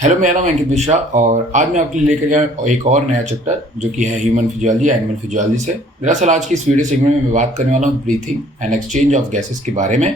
Hello, मेरा नाम अंकित मिश्रा और आज मैं आपके लिए लेकर गया एक और नया चैप्टर जो कि है ह्यूमन फिजियोलॉजी, एनिमल फिजियोलॉजी से। दरअसल आज की इस वीडियो सेगमेंट में मैं बात करने वाला हूँ breathing and exchange of gases के बारे में।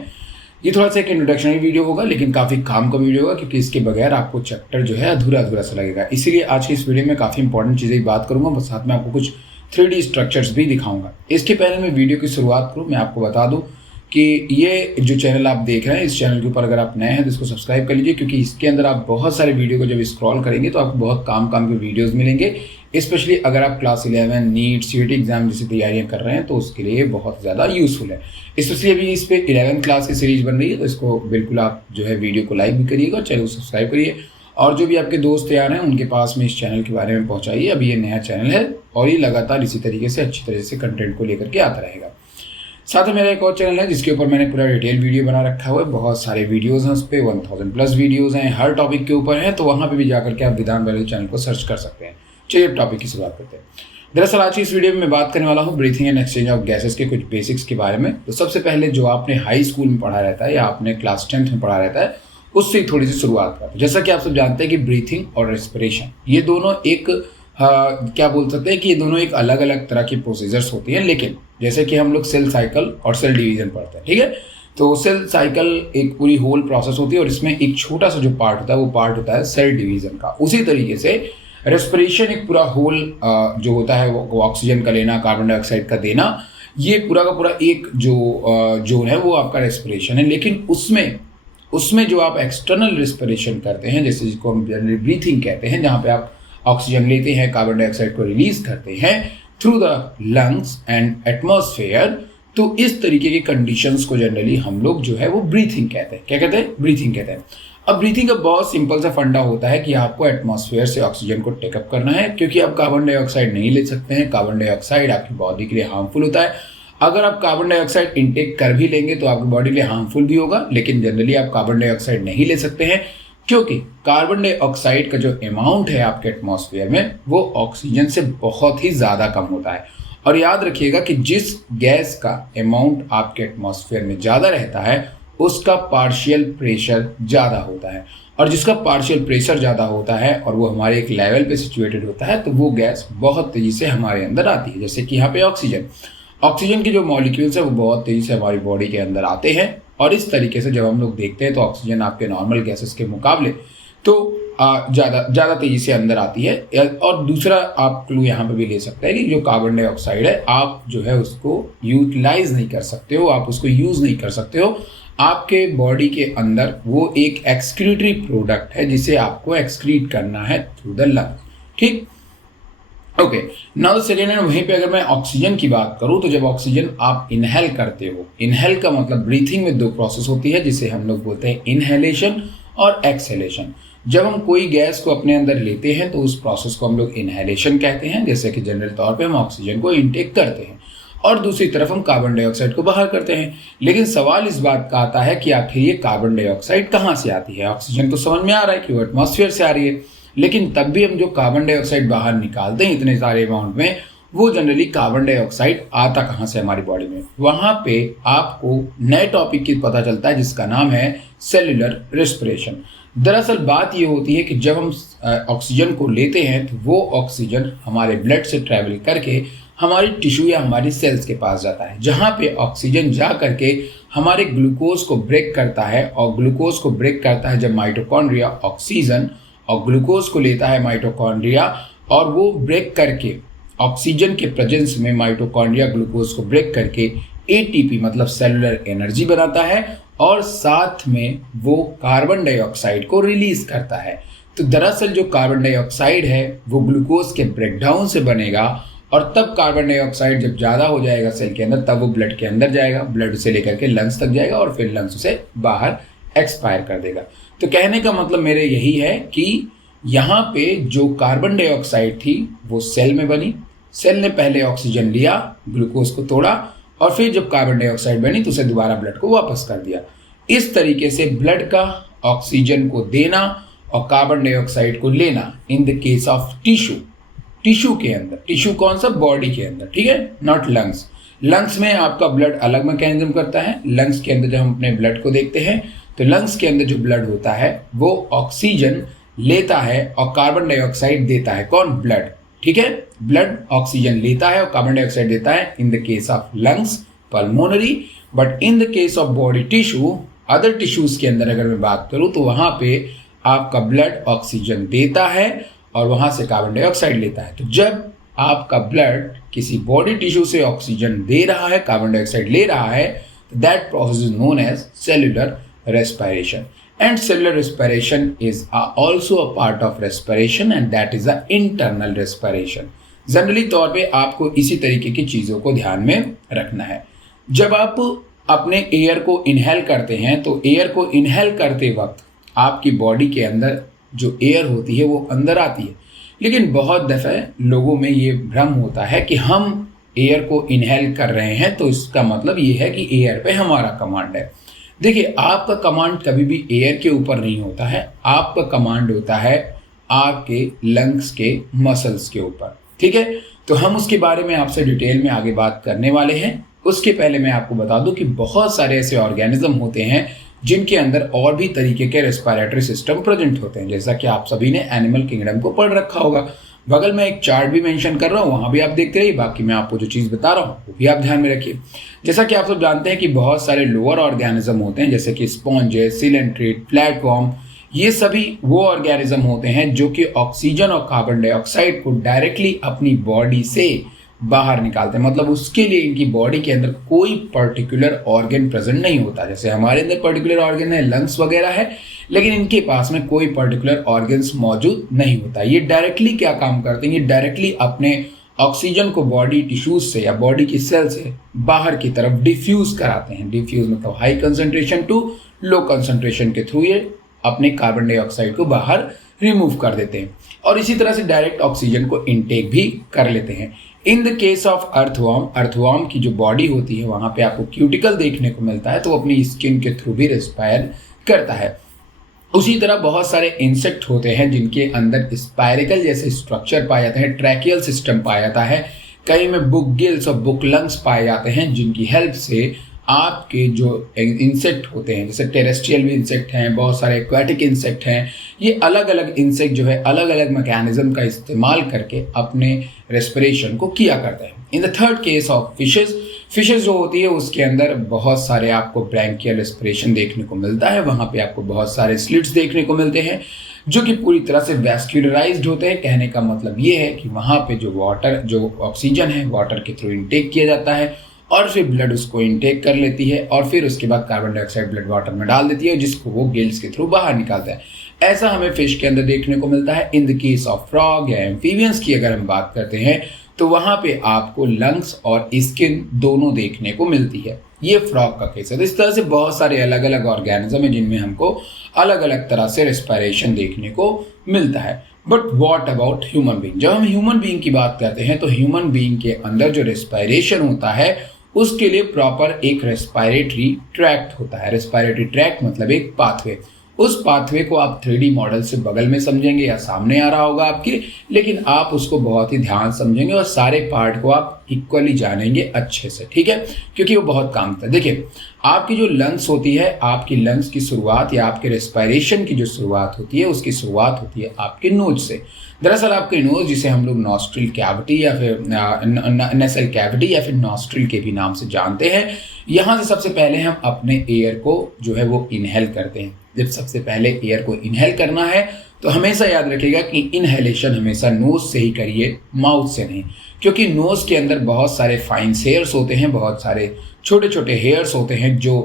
ये थोड़ा सा एक इंट्रोडक्शनरी वीडियो होगा, लेकिन काफ़ी काम का वीडियो होगा क्योंकि इसके बगैर आपको चैप्टर जो है अधूरा अधूरा सा लगेगा। इसीलिए आज की इस वीडियो में काफ़ी इंपॉर्टेंट चीज़ें की बात करूँगा, साथ में आपको कुछ 3D स्ट्रक्चर्स भी दिखाऊंगा। इसके पहले मैं वीडियो की शुरुआत करूँ, मैं आपको बता दूँ कि ये जो चैनल आप देख रहे हैं, इस चैनल के ऊपर अगर आप नए हैं तो इसको सब्सक्राइब कर लीजिए, क्योंकि इसके अंदर आप बहुत सारे वीडियो को जब स्क्रॉल करेंगे तो आपको बहुत काम के वीडियोस मिलेंगे। स्पेशली अगर आप क्लास 11 नीट सीईटी एग्जाम जैसी तैयारियां कर रहे हैं तो उसके लिए बहुत ज़्यादा यूजफुल है। स्पेशली अभी इस पर 11 क्लास की सीरीज बन रही है, तो इसको बिल्कुल आप जो है वीडियो को लाइक भी करिएगा, चैनल को सब्सक्राइब करिए और जो भी आपके दोस्त तैयार हैं उनके पास में इस चैनल के बारे में पहुँचाइए। अभी ये नया चैनल है और ये लगातार इसी तरीके से अच्छी तरह से कंटेंट को लेकर के आता रहेगा। साथ ही मेरा एक और चैनल है जिसके ऊपर मैंने पूरा डिटेल वीडियो बना रखा हुआ है, बहुत सारे वीडियोस हैं उस पर, 1000+ वीडियोस हैं, हर टॉपिक के ऊपर हैं, तो वहाँ पे भी जाकर के आप विधान वैल्यू चैनल को सर्च कर सकते हैं। चलिए अब टॉपिक की शुरुआत करते हैं। दरअसल आज की इस वीडियो में मैं बात करने वाला हूँ breathing and exchange of gases के कुछ बेसिक्स के बारे में। तो सबसे पहले जो आपने हाई स्कूल में पढ़ा रहता है या आपने क्लास 10th में पढ़ा रहता है उससे थोड़ी सी शुरुआत करते हैं। जैसा कि आप सब जानते हैं कि ब्रीथिंग और रेस्पिरेशन ये दोनों एक क्या बोल सकते हैं कि ये दोनों एक अलग अलग तरह की प्रोसीजर्स होती हैं, लेकिन जैसे कि हम लोग सेल साइकिल और सेल डिवीजन पढ़ते हैं, ठीक है। तो सेल साइकिल एक पूरी होल प्रोसेस होती है और इसमें एक छोटा सा जो पार्ट होता है वो पार्ट होता है सेल डिवीजन का। उसी तरीके से रेस्पिरेशन एक पूरा होल जो होता है वो ऑक्सीजन का लेना, कार्बन डाइऑक्साइड का देना, ये पूरा का पूरा एक जो जोन है वो आपका रेस्पिरेशन है। लेकिन उसमें जो आप एक्सटर्नल रेस्पिरेशन करते हैं, जैसे जिसको हम जनरली ब्रीथिंग कहते हैं, जहाँ पे आप ऑक्सीजन लेते हैं, कार्बन डाइऑक्साइड को रिलीज करते हैं through the lungs and atmosphere, तो इस तरीके की कंडीशंस को जनरली हम लोग जो है वो ब्रीथिंग कहते हैं। क्या कहते हैं? ब्रीथिंग कहते हैं। अब ब्रीथिंग का बहुत सिंपल सा फंडा होता है कि आपको एटमॉस्फेयर से ऑक्सीजन को टेकअप करना है, क्योंकि आप कार्बन डाइऑक्साइड नहीं ले सकते हैं। कार्बन डाइऑक्साइड आपकी बॉडी के लिए हार्मफुल होता है। अगर आप कार्बन डाइऑक्साइड इनटेक कर भी लेंगे तो आपकी बॉडी के लिए हार्मफुल भी होगा, लेकिन जनरली आप कार्बन डाइऑक्साइड नहीं ले सकते हैं, क्योंकि कार्बन डाइऑक्साइड का जो अमाउंट है आपके एटमॉस्फेयर में वो ऑक्सीजन से बहुत ही ज़्यादा कम होता है। और याद रखिएगा कि जिस गैस का अमाउंट आपके एटमॉस्फेयर में ज़्यादा रहता है उसका पार्शियल प्रेशर ज़्यादा होता है, और जिसका पार्शियल प्रेशर ज़्यादा होता है और वो हमारे एक लेवल पे सिचुएटेड होता है तो वो गैस बहुत तेज़ी से हमारे अंदर आती है। जैसे कि यहाँ पे ऑक्सीजन के जो मॉलिक्यूल्स है वो बहुत तेज़ी से हमारी बॉडी के अंदर आते हैं, और इस तरीके से जब हम लोग देखते हैं तो ऑक्सीजन आपके नॉर्मल गैसेस के मुकाबले तो ज़्यादा तेज़ी से अंदर आती है। और दूसरा आप क्लू यहाँ पे भी ले सकते हैं कि जो कार्बन डाइऑक्साइड है आप जो है उसको यूटिलाइज नहीं कर सकते हो, आप उसको यूज़ नहीं कर सकते हो। आपके बॉडी के अंदर वो एक एक्सक्रीटरी प्रोडक्ट है जिसे आपको एक्सक्रीट करना है थ्रू द लंग, ठीक। Okay, now the second and वहीं पे अगर मैं ऑक्सीजन की बात करूं तो जब ऑक्सीजन आप इनहेल करते हो, इनहेल का मतलब ब्रीथिंग में दो प्रोसेस होती है जिसे हम लोग बोलते हैं इनहेलेशन और एक्सहेलेशन। जब हम कोई गैस को अपने अंदर लेते हैं तो उस प्रोसेस को हम लोग इनहेलेशन कहते हैं, जैसे कि जनरल तौर पे हम ऑक्सीजन को इनटेक करते हैं, और दूसरी तरफ हम कार्बन डाइऑक्साइड को बाहर करते हैं। लेकिन सवाल इस बात का आता है कि आखिर ये कार्बन डाइऑक्साइड कहाँ से आती है। ऑक्सीजन तो समझ में आ रहा है कि वो एटमॉस्फेयर से आ रही है, लेकिन तब भी हम जो कार्बन डाइऑक्साइड बाहर निकालते हैं इतने सारे अमाउंट में, वो जनरली कार्बन डाइऑक्साइड आता कहाँ से हमारी बॉडी में। वहाँ पे आपको नए टॉपिक की पता चलता है जिसका नाम है सेल्यूलर रेस्पिरेशन। दरअसल बात ये होती है कि जब हम ऑक्सीजन को लेते हैं तो वो ऑक्सीजन हमारे ब्लड से ट्रैवल करके हमारी टिश्यू या हमारी सेल्स के पास जाता है, जहाँ पे ऑक्सीजन जा करके हमारे ग्लूकोज को ब्रेक करता है, और ग्लूकोज को ब्रेक करता है जब माइटोकॉन्ड्रिया ऑक्सीजन, और ग्लूकोज को लेता है माइटोकॉन्ड्रिया, और वो ब्रेक करके ऑक्सीजन के प्रेजेंस में माइटोकॉन्ड्रिया ग्लूकोज को ब्रेक करके एटीपी मतलब सेलुलर एनर्जी बनाता है, और साथ में वो कार्बन डाइऑक्साइड को रिलीज करता है। तो दरअसल जो कार्बन डाइऑक्साइड है वो ग्लूकोज के ब्रेकडाउन से बनेगा, और तब कार्बन डाइऑक्साइड जब ज़्यादा हो जाएगा सेल के अंदर तब वो ब्लड के अंदर जाएगा, ब्लड से लेकर के लंग्स तक जाएगा और फिर लंग्स से बाहर एक्सपायर कर देगा। तो कहने का मतलब मेरे यही है कि यहाँ पे जो कार्बन डाइऑक्साइड थी वो सेल में बनी, सेल ने पहले ऑक्सीजन लिया, ग्लूकोज को तोड़ा, और फिर जब कार्बन डाइऑक्साइड बनी तो उसे दोबारा ब्लड को वापस कर दिया। इस तरीके से ब्लड का ऑक्सीजन को देना और कार्बन डाइऑक्साइड को लेना in the case of tissue के अंदर, टिश्यू कौन सा? बॉडी के अंदर, ठीक है, नॉट लंग्स। लंग्स में आपका ब्लड अलग मैकेनिज्म करता है। लंग्स के अंदर जब हम अपने ब्लड को देखते हैं तो लंग्स के अंदर जो ब्लड होता है वो ऑक्सीजन लेता है और कार्बन डाइऑक्साइड देता है। कौन? ब्लड। ठीक है, ब्लड ऑक्सीजन लेता है और कार्बन डाइऑक्साइड देता है in the case of lungs, pulmonary. But in the case of body tissue, other tissues के अंदर अगर मैं बात करूं तो वहां पे आपका ब्लड ऑक्सीजन देता है और वहां से कार्बन डाइऑक्साइड लेता है। तो जब आपका ब्लड किसी बॉडी टिश्यू से ऑक्सीजन दे रहा है, कार्बन डाइऑक्साइड ले रहा है, that process is known as cellular respiration. And cellular respiration is also a part of respiration and that is a internal respiration. Generally तौर पे आपको इसी तरीके की चीज़ों को ध्यान में रखना है। जब आप अपने एयर को इनहेल करते हैं तो एयर को इनहेल करते वक्त आपकी बॉडी के अंदर जो एयर होती है वो अंदर आती है, लेकिन बहुत दफ़े लोगों में ये भ्रम होता है कि हम एयर को इनहेल कर रहे हैं तो इसका मतलब ये है कि एयर पे हमारा कमांड है। देखिए, आपका कमांड कभी भी एयर के ऊपर नहीं होता है, आपका कमांड होता है आपके लंग्स के मसल्स के ऊपर। ठीक है, तो हम उसके बारे में आपसे डिटेल में आगे बात करने वाले हैं। उसके पहले मैं आपको बता दूं कि बहुत सारे ऐसे ऑर्गेनिज्म होते हैं जिनके अंदर और भी तरीके के रेस्पिरेटरी सिस्टम प्रेजेंट होते हैं, जैसा कि आप सभी ने एनिमल किंगडम को पढ़ रखा होगा। बगल में एक चार्ट भी मेंशन कर रहा हूँ, वहां भी आप देखते रहिए। बाकी मैं आपको जो चीज़ बता रहा हूँ वो भी आप ध्यान में रखिए। जैसा कि आप सब जानते हैं कि बहुत सारे लोअर ऑर्गेनिज्म होते हैं, जैसे कि स्पॉन्जेस, सिलेंट्रेट, फ्लैटवर्म। ये सभी वो ऑर्गेनिज्म होते हैं जो कि ऑक्सीजन और कार्बन डाइऑक्साइड को डायरेक्टली अपनी बॉडी से बाहर निकालते हैं। मतलब उसके लिए इनकी बॉडी के अंदर कोई पर्टिकुलर ऑर्गन प्रेजेंट नहीं होता। जैसे हमारे अंदर पर्टिकुलर ऑर्गन है, लंग्स वगैरह है, लेकिन इनके पास में कोई पर्टिकुलर ऑर्गन्स मौजूद नहीं होता। ये डायरेक्टली क्या काम करते हैं? ये डायरेक्टली अपने ऑक्सीजन को बॉडी टिश्यूज से या बॉडी की सेल से बाहर की तरफ डिफ्यूज कराते हैं। डिफ्यूज मतलब high concentration to low concentration के थ्रू ये अपने कार्बन डाइऑक्साइड को बाहर रिमूव कर देते हैं और इसी तरह से डायरेक्ट ऑक्सीजन को इनटेक भी कर लेते हैं। In the case of earthworm, earthworm की जो बॉडी होती है वहां पे आपको क्यूटिकल देखने को मिलता है, तो वो अपनी स्किन के थ्रू भी रेस्पायर करता है। उसी तरह बहुत सारे इंसेक्ट होते हैं जिनके अंदर स्पायरिकल जैसे स्ट्रक्चर पाया जाता है, ट्रैकियल सिस्टम पाया जाता है, कई में बुक गिल्स और बुक लंग्स पाए जाते हैं, जिनकी हेल्प से आपके जो इंसेक्ट होते हैं, जैसे टेरेस्ट्रियल भी इंसेक्ट हैं, बहुत सारे एक्वाटिक इंसेक्ट हैं, ये अलग अलग इंसेक्ट जो है अलग अलग मैकेनिज्म का इस्तेमाल करके अपने रेस्पिरेशन को किया करते हैं। In the third case of fishes, fishes जो होती है उसके अंदर बहुत सारे आपको ब्रैंकियल रेस्पिरेशन देखने को मिलता है। वहाँ पे आपको बहुत सारे स्लिट्स देखने को मिलते हैं जो कि पूरी तरह से वैस्कुलराइज्ड होते हैं। कहने का मतलब ये है कि वहाँ पे जो वाटर, जो ऑक्सीजन है वाटर के थ्रू इनटेक किया जाता है और फिर ब्लड उसको इनटेक कर लेती है और फिर उसके बाद कार्बन डाइऑक्साइड ब्लड वाटर में डाल देती है जिसको वो गिल्स के थ्रू बाहर निकालता है। ऐसा हमें फिश के अंदर देखने को मिलता है। In the case of frog या एम्फीबियंस की अगर हम बात करते हैं तो वहां पे आपको लंग्स और स्किन दोनों देखने को मिलती है। ये फ्रॉग का केस है। तो इस तरह से बहुत सारे अलग अलग ऑर्गेनिज्म है जिनमें हमको अलग अलग तरह से रेस्पिरेशन देखने को मिलता है। But what about human being? जब हम ह्यूमन बीइंग की बात करते हैं तो ह्यूमन बीइंग के अंदर जो रेस्पिरेशन होता है उसके लिए प्रॉपर एक रेस्पिरेटरी ट्रैक्ट होता है। रेस्पिरेटरी ट्रैक्ट मतलब एक पाथवे। उस पाथवे को आप 3D मॉडल से बगल में समझेंगे या सामने आ रहा होगा आपके, लेकिन आप उसको बहुत ही ध्यान समझेंगे और सारे पार्ट को आप इक्वली जानेंगे अच्छे से, ठीक है, क्योंकि वो बहुत काम करता है। देखिए, आपकी जो लंग्स होती है, आपकी लंग्स की शुरुआत या आपके रेस्पिरेशन की जो शुरुआत होती है उसकी शुरुआत होती है आपके नोज से। दरअसल आपके नोज, जिसे हम लोग नॉस्ट्रिल कैविटी या फिर नेसल कैविटी या फिर नॉस्ट्रिल के भी नाम से जानते हैं, यहाँ से सबसे पहले हम अपने एयर को जो है वो इनहेल करते हैं। जब सबसे पहले एयर को इनहेल करना है तो हमेशा याद रखिएगा कि इनहेलेशन हमेशा नोज से ही करिए, माउथ से नहीं, क्योंकि नोज के अंदर बहुत सारे फाइन हेयर्स होते हैं, बहुत सारे छोटे छोटे हेयर्स होते हैं जो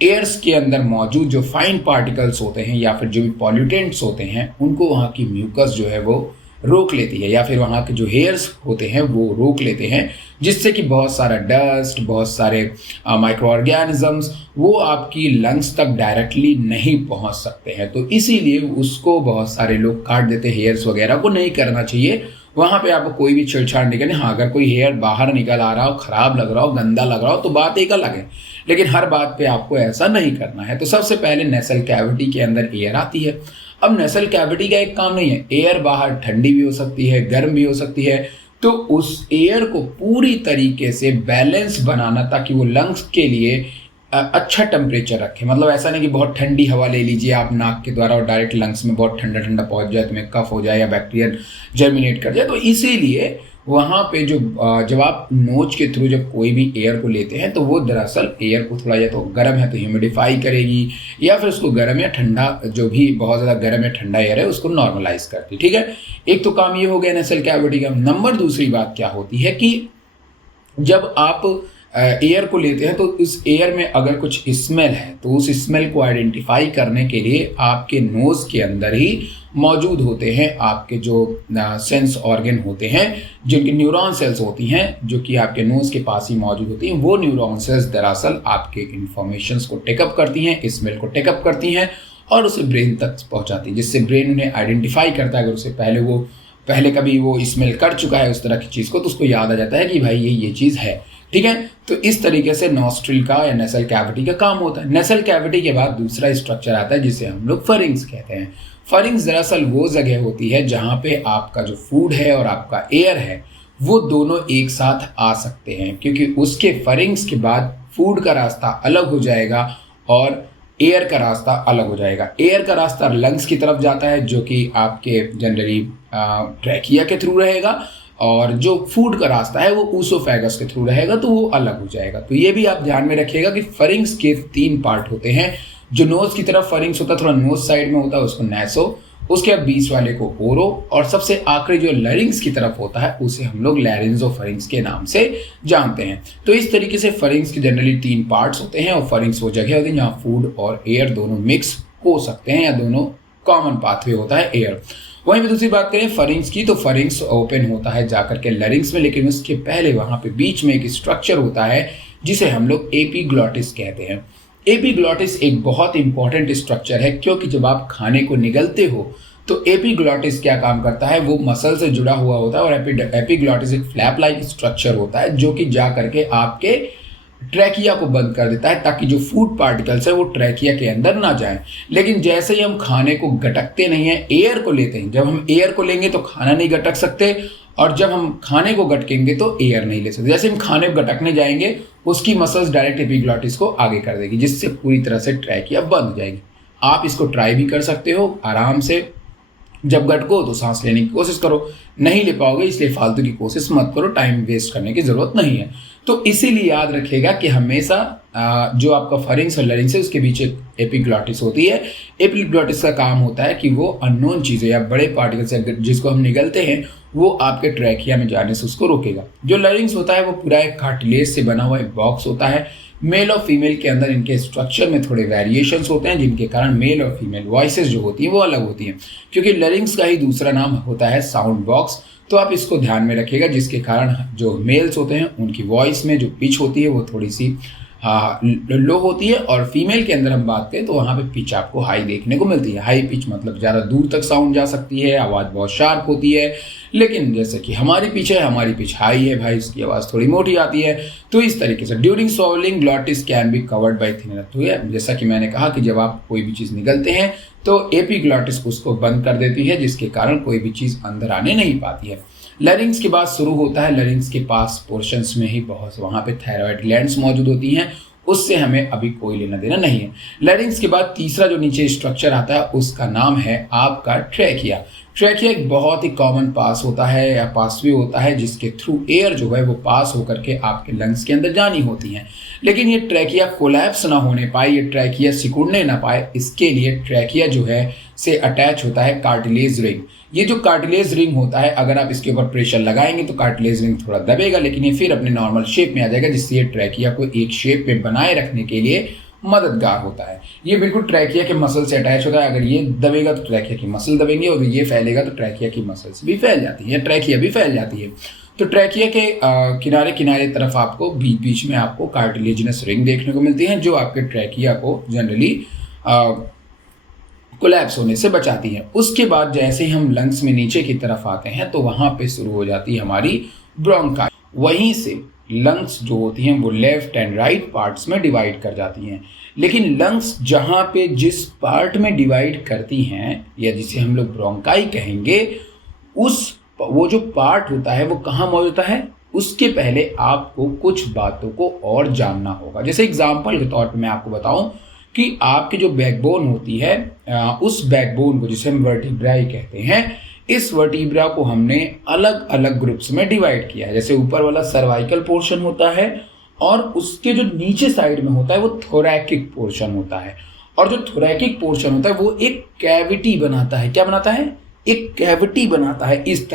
एयर्स के अंदर मौजूद जो फाइन पार्टिकल्स होते हैं या फिर जो भी पॉल्यूटेंट्स होते हैं उनको वहाँ की म्यूकस जो है वो रोक लेती है, या फिर वहाँ के जो हेयर्स होते हैं वो रोक लेते हैं, जिससे कि बहुत सारा डस्ट, बहुत सारे माइक्रो ऑर्गेनिजम्स वो आपकी लंग्स तक डायरेक्टली नहीं पहुँच सकते हैं। तो इसीलिए उसको बहुत सारे लोग काट देते हैं, हेयर्स वगैरह को नहीं करना चाहिए। वहाँ पे आपको कोई भी छेड़छाड़ नहीं करनी। हाँ, अगर कोई हेयर बाहर निकल आ रहा हो, खराब लग रहा हो, गंदा लग रहा हो तो बात एक अलग है, लेकिन हर बात पे आपको ऐसा नहीं करना है। तो सबसे पहले नेसल कैविटी के अंदर एयर आती है। अब नेसल कैविटी का एक काम नहीं है, एयर बाहर ठंडी भी हो सकती है, गर्म भी हो सकती है, तो उस एयर को पूरी तरीके से बैलेंस बनाना ताकि वो लंग्स के लिए अच्छा टेम्परेचर रखें। मतलब ऐसा नहीं कि बहुत ठंडी हवा ले लीजिए आप नाक के द्वारा और डायरेक्ट लंग्स में बहुत ठंडा ठंडा पहुंच जाए, तुम्हें कफ हो जाए या बैक्टीरिया जर्मिनेट कर जाए। तो इसीलिए वहाँ पे जब आप नोज के थ्रू जब कोई भी एयर को लेते हैं तो वो दरअसल एयर को थोड़ा, या तो गर्म है तो ह्यूमिडिफाई करेगी, या फिर उसको गर्म या ठंडा, जो भी बहुत ज़्यादा गर्म या ठंडा एयर है उसको नॉर्मलाइज करती। ठीक है, एक तो काम ये हो गया नेसल कैविटी का। नंबर दूसरी बात क्या होती है कि जब आप एयर को लेते हैं तो उस एयर में अगर कुछ स्मेल है तो उस स्मेल को आइडेंटिफाई करने के लिए आपके नोज के अंदर ही मौजूद होते हैं आपके जो सेंस ऑर्गन होते हैं, जिनकी न्यूरॉन सेल्स होती हैं, जो कि आपके नोज के पास ही मौजूद होती हैं। वो न्यूरॉन सेल्स दरअसल आपके इंफॉर्मेशंस को टेकअप करती हैं, स्मेल को टेकअप करती हैं और उसे ब्रेन तक पहुंचाती हैं, जिससे ब्रेन उन्हें आइडेंटिफाई करता है। अगर उसे पहले कभी वो स्मेल कर चुका है उस तरह की चीज़ को, तो उसको याद आ जाता है कि भाई ये चीज़ है। ठीक है, तो इस तरीके से नॉस्ट्रिल का या नेसल कैविटी का काम होता है। नेसल कैविटी के बाद दूसरा स्ट्रक्चर आता है जिसे हम लोग फरिंग्स कहते हैं। फरिंग्स दरअसल वो जगह होती है जहाँ पे आपका जो फूड है और आपका एयर है वो दोनों एक साथ आ सकते हैं, क्योंकि उसके फरिंग्स के बाद फूड का रास्ता अलग हो जाएगा और एयर का रास्ता अलग हो जाएगा। एयर का रास्ता लंग्स की तरफ जाता है जो कि आपके जनरली ट्रैकिया के थ्रू रहेगा, और जो फूड का रास्ता है वो ऊसोफेगस के थ्रू रहेगा, तो वो अलग हो जाएगा। तो ये भी आप ध्यान में रखिएगा कि फरिंग्स के 3 पार्ट होते हैं। जो नोज की तरफ फरिंग्स होता है, थोड़ा नोज साइड में होता है, उसको नैसो, उसके बाद बीच वाले को ओरो, और सबसे आखिरी जो लैरिंग्स की तरफ होता है उसे हम लोग लैरिंजोफरिंग्स के नाम से जानते हैं। तो इस तरीके से फरिंग्स के जनरली 3 पार्ट्स होते हैं, और फरिंग्स वो जगह होती है जहाँ फूड और एयर दोनों मिक्स हो सकते हैं, या दोनों कॉमन पाथवे होता है एयर। वहीं पे दूसरी बात करें फरिंग्स की, तो फरिंग्स ओपन होता है जाकर के लैरिंग्स में, लेकिन उसके पहले वहां पे बीच में एक स्ट्रक्चर होता है जिसे हम लोग एपिग्लॉटिस कहते हैं। एपिग्लॉटिस एक बहुत इंपॉर्टेंट स्ट्रक्चर है, क्योंकि जब आप खाने को निगलते हो तो एपिग्लॉटिस क्या काम करता है, वो मसल से जुड़ा हुआ होता है, और एपिग्लॉटिस एक फ्लैप लाइक स्ट्रक्चर होता है जो कि जा करके आपके ट्रैकिया को बंद कर देता है, ताकि जो फूड पार्टिकल्स है वो ट्रैकिया के अंदर ना जाएं। लेकिन जैसे ही हम खाने को गटकते नहीं हैं, एयर को लेते हैं, जब हम एयर को लेंगे तो खाना नहीं गटक सकते, और जब हम खाने को गटकेंगे तो एयर नहीं ले सकते। जैसे हम खाने को गटकने जाएंगे उसकी मसल्स डायरेक्ट एपिग्लॉटिस को आगे कर देगी, जिससे पूरी तरह से ट्रैकिया बंद हो जाएगी। आप इसको ट्राई भी कर सकते हो आराम से, जब गटको तो सांस लेने की कोशिश करो, नहीं ले पाओगे इसलिए फालतू की कोशिश मत करो, टाइम वेस्ट करने की जरूरत नहीं है। तो इसीलिए याद रखिएगा कि हमेशा जो आपका फरिंग्स और लैरिंग्स है उसके बीच एक एपिग्लॉटिस होती है। एपिग्लॉटिस का काम होता है कि वो अननोन चीज़ें या बड़े पार्टिकल्स जिसको हम निगलते हैं वो आपके ट्रैकिया में जाने से उसको रोकेगा। जो लैरिंग्स होता है वो पूरा एक कार्टिलेज से बना हुआ एक बॉक्स होता है। मेल और फीमेल के अंदर इनके स्ट्रक्चर में थोड़े वेरिएशंस होते हैं, जिनके कारण मेल और फीमेल वॉइसेस जो होती हैं वो अलग होती हैं, क्योंकि लैरिंग्स का ही दूसरा नाम होता है साउंड बॉक्स। तो आप इसको ध्यान में रखिएगा, जिसके कारण जो मेल्स होते हैं उनकी वॉइस में जो पिच होती है वो थोड़ी सी लो होती है, और फीमेल के अंदर हम बात करें तो वहाँ पे पिच आपको हाई देखने को मिलती है। हाई पिच मतलब ज़्यादा दूर तक साउंड जा सकती है, आवाज़ बहुत शार्प होती है। लेकिन जैसे कि हमारी पिच है, हमारी पिच हाई है भाई, इसकी आवाज़ थोड़ी मोटी आती है। तो इस तरीके से during swallowing glottis can be covered by thinner. तो जैसा कि मैंने कहा कि जब आप कोई भी चीज़ निगलते हैं तो एपिग्लॉटिस उसको बंद कर देती है, जिसके कारण कोई भी चीज़ अंदर आने नहीं पाती है। लैरिंग्स के बाद शुरू होता है, लैरिंग्स के पास पोर्शंस में ही बहुत वहाँ पे थायराइड ग्लैंड्स मौजूद होती हैं, उससे हमें अभी कोई लेना देना नहीं है। लैरिंग्स के बाद तीसरा जो नीचे स्ट्रक्चर आता है उसका नाम है आपका ट्रैकिया। ट्रैकिया एक बहुत ही कॉमन पास होता है या पासवे होता है, जिसके थ्रू एयर जो है वो पास होकर के आपके लंग्स के अंदर जानी होती है। लेकिन ये ट्रैकिया कोलैप्स ना होने पाए, ये ट्रैकिया सिकुड़ने ना पाए, इसके लिए ट्रैकिया जो है से अटैच होता है कार्टिलेज रिंग। ये जो कार्टिलेज रिंग होता है, अगर आप इसके ऊपर प्रेशर लगाएंगे तो कार्टिलेज रिंग थोड़ा दबेगा, लेकिन ये फिर अपने नॉर्मल शेप में आ जाएगा, जिससे ये ट्रैकिया को एक शेप में बनाए रखने के लिए मददगार होता है। ये बिल्कुल ट्रैकिया के मसल से अटैच होता है। अगर ये दबेगा तो ट्रैकिया की मसल दबेंगे, और ये फैलेगा तो ट्रैकिया की मसल्स भी फैल जाती है, ट्रैकिया भी फैल जाती है। तो ट्रैकिया के किनारे किनारे तरफ आपको बीच बीच में आपको कार्टिलेजिनस रिंग देखने को मिलती है, जो आपके ट्रैकिया को जनरली कोलैप्स होने से बचाती है। उसके बाद जैसे ही हम लंग्स में नीचे की तरफ आते हैं तो वहां पे शुरू हो जाती है हमारी ब्रोंकाई। वहीं से लंग्स जो होती हैं वो लेफ्ट एंड राइट पार्ट्स में डिवाइड कर जाती हैं। लेकिन लंग्स जहां पे जिस पार्ट में डिवाइड करती हैं, या जिसे हम लोग ब्रोंकाई कहेंगे, वो जो पार्ट होता है वो कहाँ मौजूद होता है, उसके पहले आपको कुछ बातों को और जानना होगा। जैसे एग्जाम्पल के तौर पर मैं आपको बताऊं कि आपकी जो बैकबोन होती है, उस बैकबोन को जिसे हम वर्टिब्राई कहते हैं, इस वर्टिब्रा को हमने अलग अलग ग्रुप्स में डिवाइड किया है। जैसे ऊपर वाला सर्वाइकल पोर्शन होता है और उसके जो नीचे साइड में होता है वो थोरैकिक पोर्शन होता है। और जो थोरैकिक पोर्शन होता है वो एक कैविटी बनाता है। क्या बनाता है? एक कैविटी बनाता है। इस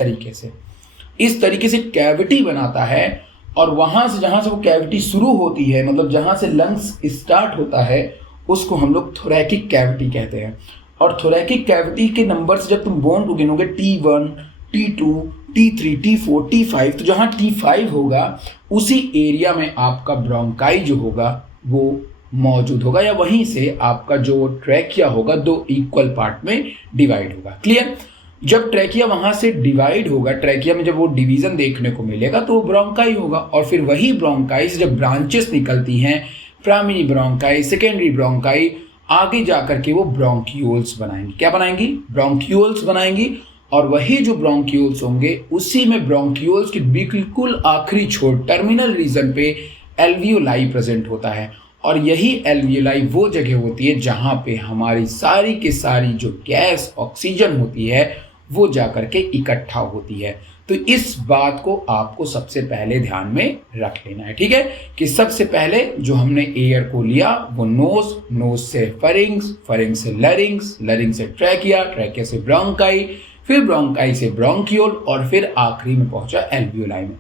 तरीके से कैविटी बनाता है और वहां से जहां से वो कैविटी शुरू होती है, मतलब जहां से लंग्स स्टार्ट होता है, उसको हम लोग थोरैकिक कैविटी कहते हैं। और थोरैकिक कैविटी के नंबर से जब तुम बोन को गिनोगे T1, T2, T3, T4, T5, तो जहां T5 होगा उसी एरिया में आपका ब्रोंकाई जो होगा वो मौजूद होगा, या वहीं से आपका जो ट्रैकिया होगा दो इक्वल पार्ट में डिवाइड होगा। क्लियर? जब ट्रैकिया वहां से डिवाइड होगा, ट्रैकिया में जब वो डिवीजन देखने को मिलेगा तो वो ब्रोंकाई होगा। और फिर वही ब्रोंकाई से जब ब्रांचेस निकलती हैं, प्राइमरी ब्रोंकाई, सेकेंडरी ब्रोंकाई, आगे जाकर के वो ब्रोंक्यूल्स बनाएंगी। क्या बनाएंगी? ब्रोंक्यूल्स बनाएंगी। और वही जो ब्रोंक्यूल्स होंगे उसी में ब्रोंक्यूल्स की बिल्कुल आखिरी छोर टर्मिनल रीजन पे एल्वियोलाई प्रेजेंट होता है। और यही एल्वियोलाई वो जगह होती है जहां पे हमारी सारी की सारी जो गैस ऑक्सीजन होती है वो जाकर के इकट्ठा होती है। तो इस बात को आपको सबसे पहले ध्यान में रख लेना है, ठीक है, कि सबसे पहले जो हमने एयर को लिया वो नोज से फेरिंग्स, फेरिंग्स से लैरिंग्स, लैरिंग्स से ट्रैकिया, ट्रैकिया से ब्रोंकाई, फिर ब्रोंकाई से ब्रोंक्यूल और फिर आखिरी में पहुंचा एल्वियोलाई में।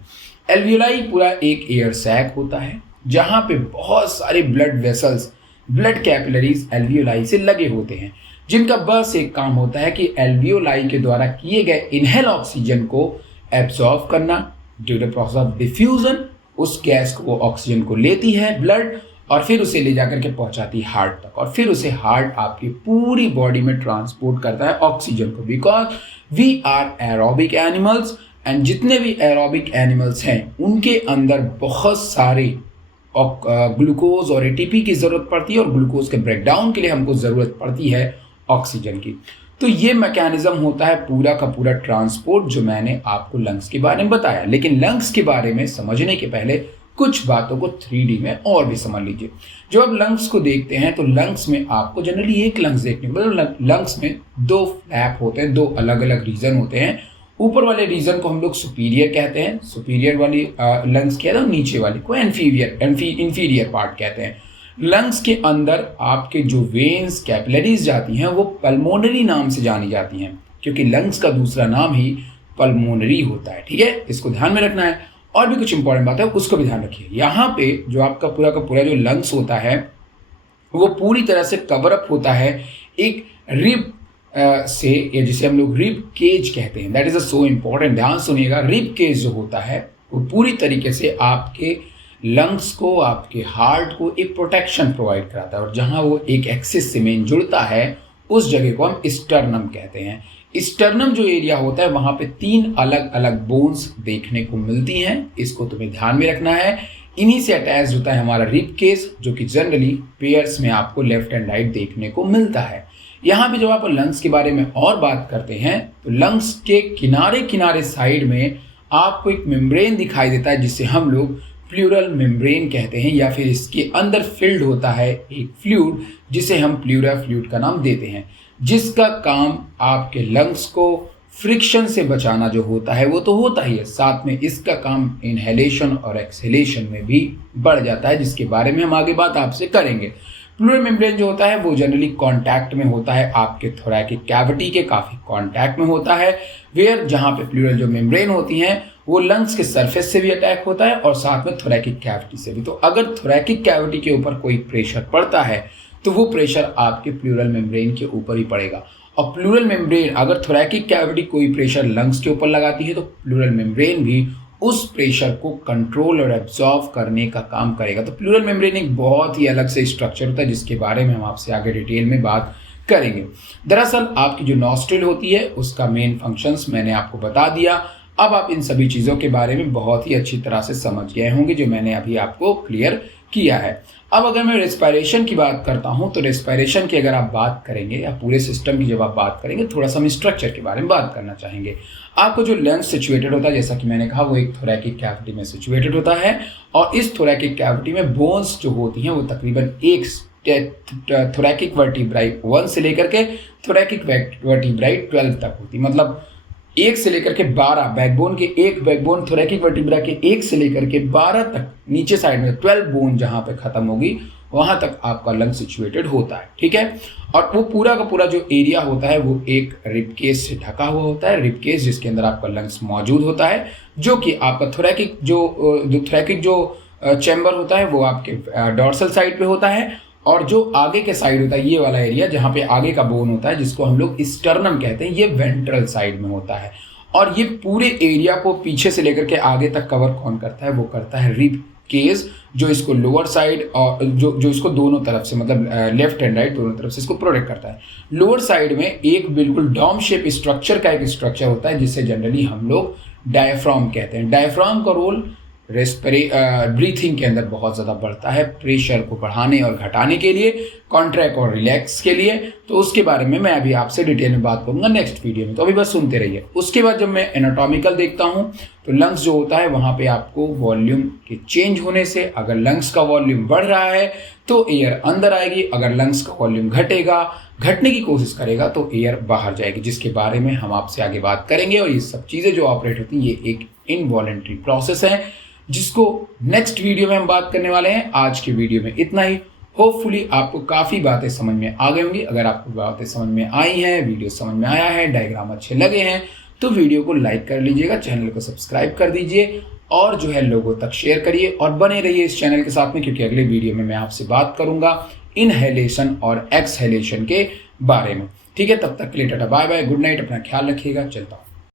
एल्वियोलाई पूरा एक एयर सैक होता है जहां पे बहुत सारे blood vessels, blood capillaries alveoli से लगे होते हैं, जिनका बस एक काम होता है कि एल्वियोलाई के द्वारा किए गए इनहेल ऑक्सीजन को एब्सॉर्ब करना। Due to process of diffusion उस गैस को, वो ऑक्सीजन को लेती है ब्लड और फिर उसे ले जाकर के पहुंचाती है हार्ट तक, और फिर उसे हार्ट आपकी पूरी बॉडी में ट्रांसपोर्ट करता है ऑक्सीजन को। Because we are aerobic animals and जितने भी एरोबिक एनिमल्स हैं उनके अंदर बहुत सारे ग्लूकोज और एटीपी की जरूरत पड़ती है, और ग्लूकोज के ब्रेकडाउन के लिए हमको जरूरत पड़ती है ऑक्सीजन की। तो ये मैकेनिज्म होता है पूरा का पूरा ट्रांसपोर्ट जो मैंने आपको लंग्स के बारे में बताया। लेकिन लंग्स के बारे में समझने के पहले कुछ बातों को 3D में और भी समझ लीजिए। जब आप लंग्स को देखते हैं तो लंग्स में आपको जनरली एक लंग्स देखने को मिलेगा। लंग्स में दो फ्लैप होते हैं, दो अलग अलग रीजन होते हैं। ऊपर वाले रीजन को हम लोग सुपीरियर कहते हैं, सुपीरियर वाली लंग्स कहते हैं, नीचे वाली को इंफीरियर पार्ट कहते हैं। लंग्स के अंदर आपके जो वेन्स, कैपिलरीज जाती हैं वो पल्मोनरी नाम से जानी जाती हैं, क्योंकि लंग्स का दूसरा नाम ही पल्मोनरी होता है, ठीक है, इसको ध्यान में रखना है। और भी कुछ इंपॉर्टेंट बात है उसको भी ध्यान रखिए। यहाँ पे जो आपका पूरा का पूरा जो लंग्स होता है वो पूरी तरह से कवर अप होता है एक रिब से, या जिसे हम लोग रिब केज कहते हैं। दैट इज सो इम्पॉर्टेंट, ध्यान सुनिएगा। रिब केज जो होता है वो पूरी तरीके से आपके लंग्स को, आपके हार्ट को एक प्रोटेक्शन प्रोवाइड कराता है, और जहां वो एक एक्सिस से मेन जुड़ता है उस जगह को हम स्टर्नम कहते हैं। स्टर्नम जो एरिया होता है वहां पे 3 अलग अलग बोन्स देखने को मिलती हैं, इसको तुम्हें ध्यान में रखना है। इन्हीं से अटैच होता है हमारा रिब केज, जो कि जनरली पेयर्स में आपको लेफ्ट एंड राइट देखने को मिलता है। यहाँ पे जब आप लंग्स के बारे में और बात करते हैं तो लंग्स के किनारे किनारे साइड में आपको एक मेम्ब्रेन दिखाई देता है जिसे हम लोग प्लूरल मेम्ब्रेन कहते हैं, या फिर इसके अंदर फिल्ड होता है एक फ्लूइड जिसे हम प्लूरा फ्लूइड का नाम देते हैं, जिसका काम आपके लंग्स को फ्रिक्शन से बचाना जो होता है वो तो होता ही है, साथ में इसका काम इनहेलेशन और एक्सहेलेशन में भी बढ़ जाता है, जिसके बारे में हम आगे बात आपसे करेंगे। प्लूरल मेम्ब्रेन जो होता है वो जनरली कांटेक्ट में होता है आपके थोरैकिक कैविटी के काफी कांटेक्ट में होता है, वेयर जहां पे प्लूरल जो मेम्ब्रेन होती हैं वो लंग्स के सरफेस से भी अटैक होता है और साथ में थोरैकिक कैविटी से भी। तो अगर थोरैकिक कैविटी के ऊपर कोई प्रेशर पड़ता है तो वो प्रेशर आपके प्लूरल मेम्ब्रेन के ऊपर ही पड़ेगा, और प्लूरल मेम्ब्रेन अगर थोरैकिक कैविटी कोई प्रेशर लंग्स के ऊपर लगाती है तो प्लूरल मेम्ब्रेन भी उस प्रेशर को कंट्रोल और एब्जॉर्व करने का काम करेगा। तो प्लूरल मेम्ब्रेन एक बहुत ही अलग से स्ट्रक्चर होता है जिसके बारे में हम आपसे आगे डिटेल में बात करेंगे। दरअसल आपकी जो नॉस्ट्रिल होती है उसका मेन फंक्शंस मैंने आपको बता दिया। अब आप इन सभी चीज़ों के बारे में बहुत ही अच्छी तरह से समझ गए होंगे जो मैंने अभी आपको क्लियर किया है। अब अगर मैं रेस्पिरेशन की बात करता हूं तो रेस्पिरेशन की अगर आप बात करेंगे या पूरे सिस्टम की जब आप बात करेंगे, थोड़ा सा हम स्ट्रक्चर के बारे में बात करना चाहेंगे। आपको जो लंग्स सिचुएटेड होता है, जैसा कि मैंने कहा, वो एक थोरैकिक कैविटी में सिचुएटेड होता है और इस थोरैकिक कैविटी में बोन्स जो होती हैं वो तकरीबन एक थोरैकिक वर्टिब्राई 1 से लेकर के थोरैकिक वर्टिब्राई 12 तक होती, मतलब 1 से लेकर के 12 बैकबोन के, एक बैकबोन थोरैकिक वर्टिब्रा के 1 से लेकर के 12 तक नीचे साइड में 12 बोन जहां पे खत्म होगी वहां तक आपका लंग सिचुएटेड होता है। ठीक है, और वो पूरा का पूरा जो एरिया होता है वो एक रिब केस से ढका हुआ होता है, रिब केस जिसके अंदर आपका लंग्स मौजूद होता है, जो कि आपका थोरैकिक जो चैम्बर होता है वो आपके डॉर्सल साइड पे होता है, और जो आगे के साइड होता है ये वाला एरिया जहाँ पे आगे का बोन होता है जिसको हम लोग स्टर्नम कहते हैं, ये वेंट्रल साइड में होता है। और ये पूरे एरिया को पीछे से लेकर के आगे तक कवर कौन करता है, वो करता है रिब केस, जो इसको लोअर साइड और जो इसको दोनों तरफ से, मतलब लेफ्ट एंड राइट दोनों तरफ से इसको प्रोटेक्ट करता है। लोअर साइड में एक बिल्कुल डॉम शेप स्ट्रक्चर का एक स्ट्रक्चर होता है जिससे जनरली हम लोग डायफ्राम कहते हैं। डायफ्राम का रोल ब्रीथिंग के अंदर बहुत ज़्यादा बढ़ता है, प्रेशर को बढ़ाने और घटाने के लिए, कॉन्ट्रैक्ट और रिलैक्स के लिए। तो उसके बारे में मैं अभी आपसे डिटेल में बात करूंगा नेक्स्ट वीडियो में, तो अभी बस सुनते रहिए। उसके बाद जब मैं एनाटॉमिकल देखता हूं तो लंग्स जो होता है वहां पे आपको वॉल्यूम के चेंज होने से, अगर लंग्स का वॉल्यूम बढ़ रहा है तो एयर अंदर आएगी, अगर लंग्स का वॉल्यूम घटने की कोशिश करेगा तो एयर बाहर जाएगी, जिसके बारे में हम आपसे आगे बात करेंगे। और ये सब चीज़ें जो ऑपरेट होती हैं ये एक इनवॉलेंट्री प्रोसेस है जिसको नेक्स्ट वीडियो में हम बात करने वाले हैं। आज की वीडियो में इतना ही। होपफुली आपको काफ़ी बातें समझ में आ गई होंगी। अगर आपको बातें समझ में आई हैं, वीडियो समझ में आया है, डायग्राम अच्छे लगे हैं तो वीडियो को लाइक कर लीजिएगा, चैनल को सब्सक्राइब कर दीजिए और जो है लोगों तक शेयर करिए और बने रहिए इस चैनल के साथ में, क्योंकि अगले वीडियो में मैं आपसे बात करूंगा इनहेलेशन और एक्सहेलेशन के बारे में। ठीक है, तब तक के लिए tata bye bye, good night, अपना ख्याल रखिएगा, चलता हूँ।